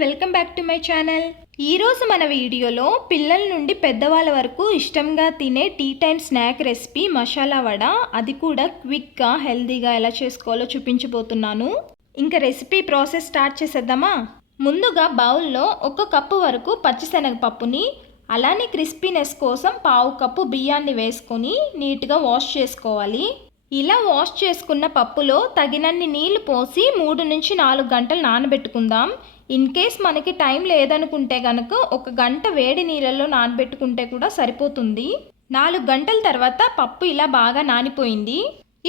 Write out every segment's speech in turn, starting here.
Welcome back to my channel. ఈరోజు మన వీడియోలో పిల్లల నుండి పెద్దవాళ్ళ వరకు ఇష్టంగా తినే tea time snack recipe masala vada. అది కూడా క్విక్గా హెల్తీగా ఎలా చేసుకోవాలో చూపించబోతున్నాను. ఇంకా రెసిపీ ప్రాసెస్ స్టార్ట్ చేసేద్దామా? ముందుగా బౌల్లో ఒక కప్పు వరకు పచ్చిశనగపప్పుని అలానే క్రిస్పీనెస్ కోసం పావు కప్పు బియ్యాన్ని వేసుకొని నీట్గా వాష్ చేసుకోవాలి. ఇలా వాష్ చేసుకున్న పప్పులో తగినన్ని నీళ్ళు పోసి మూడు నుంచి నాలుగు గంటలు నానబెట్టుకుందాం. ఇన్ కేస్ మనకి టైం లేదనుకుంటే కనుక ఒక గంట వేడి నీళ్ళలో నానబెట్టుకుంటే కూడా సరిపోతుంది. నాలుగు గంటల తర్వాత పప్పు ఇలా బాగా నానిపోయింది.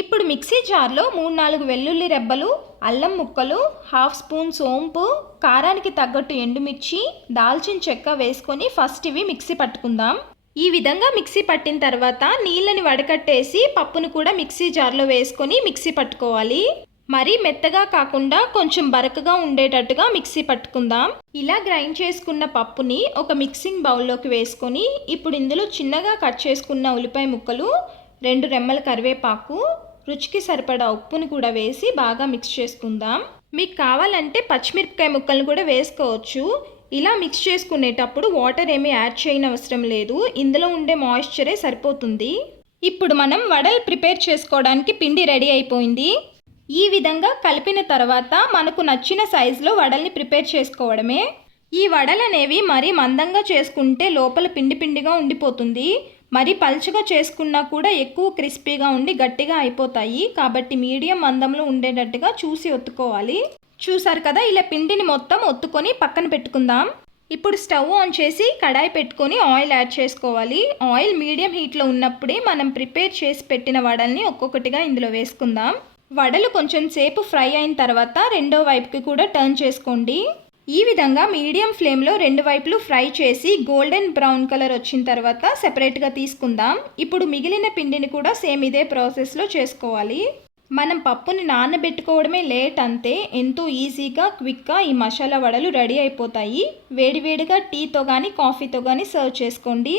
ఇప్పుడు మిక్సీ జార్లో మూడు నాలుగు వెల్లుల్లి రెబ్బలు అల్లం ముక్కలు హాఫ్ స్పూన్ సోంపు కారానికి తగ్గట్టు ఎండుమిర్చి దాల్చిన చెక్క వేసుకొని ఫస్ట్ ఇవి మిక్సీ పట్టుకుందాం. ఈ విధంగా మిక్సీ పట్టిన తర్వాత నీళ్ళని వడకట్టేసి పప్పును కూడా మిక్సీ జార్లో వేసుకొని మిక్సీ పట్టుకోవాలి. మరీ మెత్తగా కాకుండా కొంచెం బరకగా ఉండేటట్టుగా మిక్సీ పట్టుకుందాం. ఇలా గ్రైండ్ చేసుకున్న పప్పుని ఒక మిక్సింగ్ బౌల్లోకి వేసుకొని ఇప్పుడు ఇందులో చిన్నగా కట్ చేసుకున్న ఉల్లిపాయ ముక్కలు రెండు రెమ్మల కరివేపాకు రుచికి సరిపడా ఉప్పుని కూడా వేసి బాగా మిక్స్ చేసుకుందాం. మీకు కావాలంటే పచ్చిమిరపకాయ ముక్కలను కూడా వేసుకోవచ్చు. ఇలా మిక్స్ చేసుకునేటప్పుడు వాటర్ ఏమీ యాడ్ చేయని అవసరం లేదు. ఇందులో ఉండే మాయిశ్చరే సరిపోతుంది. ఇప్పుడు మనం వడలు ప్రిపేర్ చేసుకోవడానికి పిండి రెడీ అయిపోయింది. ఈ విధంగా కలిపిన తర్వాత మనకు నచ్చిన సైజులో వడల్ని ప్రిపేర్ చేసుకోవడమే. ఈ వడలు అనేవి మరీ మందంగా చేసుకుంటే లోపల పిండి పిండిగా ఉండిపోతుంది. మరి పలుచగా చేసుకున్నా కూడా ఎక్కువ క్రిస్పీగా ఉండి గట్టిగా అయిపోతాయి. కాబట్టి మీడియం మందంలో ఉండేటట్టుగా చూసి ఒత్తుకోవాలి. చూసారు కదా ఇలా పిండిని మొత్తం ఒత్తుకొని పక్కన పెట్టుకుందాం. ఇప్పుడు స్టవ్ ఆన్ చేసి కడాయి పెట్టుకొని ఆయిల్ యాడ్ చేసుకోవాలి. ఆయిల్ మీడియం హీట్లో ఉన్నప్పుడే మనం ప్రిపేర్ చేసి పెట్టిన వడల్ని ఒక్కొక్కటిగా ఇందులో వేసుకుందాం. వడలు కొంచెం సేపు ఫ్రై అయిన తర్వాత రెండో వైపుకి కూడా టర్న్ చేసుకోండి. ఈ విధంగా మీడియం ఫ్లేమ్లో రెండు వైపులు ఫ్రై చేసి గోల్డెన్ బ్రౌన్ కలర్ వచ్చిన తర్వాత సెపరేట్గా తీసుకుందాం. ఇప్పుడు మిగిలిన పిండిని కూడా సేమ్ ఇదే ప్రాసెస్లో చేసుకోవాలి. మనం పప్పుని నానబెట్టుకోవడమే లేట్ అంతే ఎంతో ఈజీగా క్విక్గా ఈ మసాలా వడలు రెడీ అయిపోతాయి. వేడివేడిగా టీతో కానీ కాఫీతో కానీ సర్వ్ చేసుకోండి.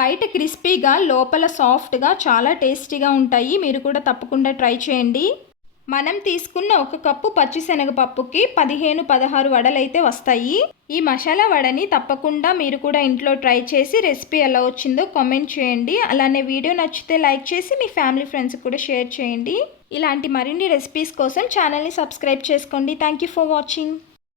బయట క్రిస్పీగా లోపల సాఫ్ట్గా చాలా టేస్టీగా ఉంటాయి. మీరు కూడా తప్పకుండా ట్రై చేయండి. మనం తీసుకున్న ఒక కప్పు పచ్చిశనగపప్పుకి పదిహేను పదహారు వడలైతే వస్తాయి. ఈ మసాలా వడని తప్పకుండా మీరు కూడా ఇంట్లో ట్రై చేసి రెసిపీ ఎలా వచ్చిందో కామెంట్ చేయండి. అలానే వీడియో నచ్చితే లైక్ చేసి మీ ఫ్యామిలీ ఫ్రెండ్స్ కూడా షేర్ చేయండి. ఇలాంటి మరిన్ని రెసిపీస్ కోసం ఛానల్ని సబ్స్క్రైబ్ చేసుకోండి. Thank you for watching.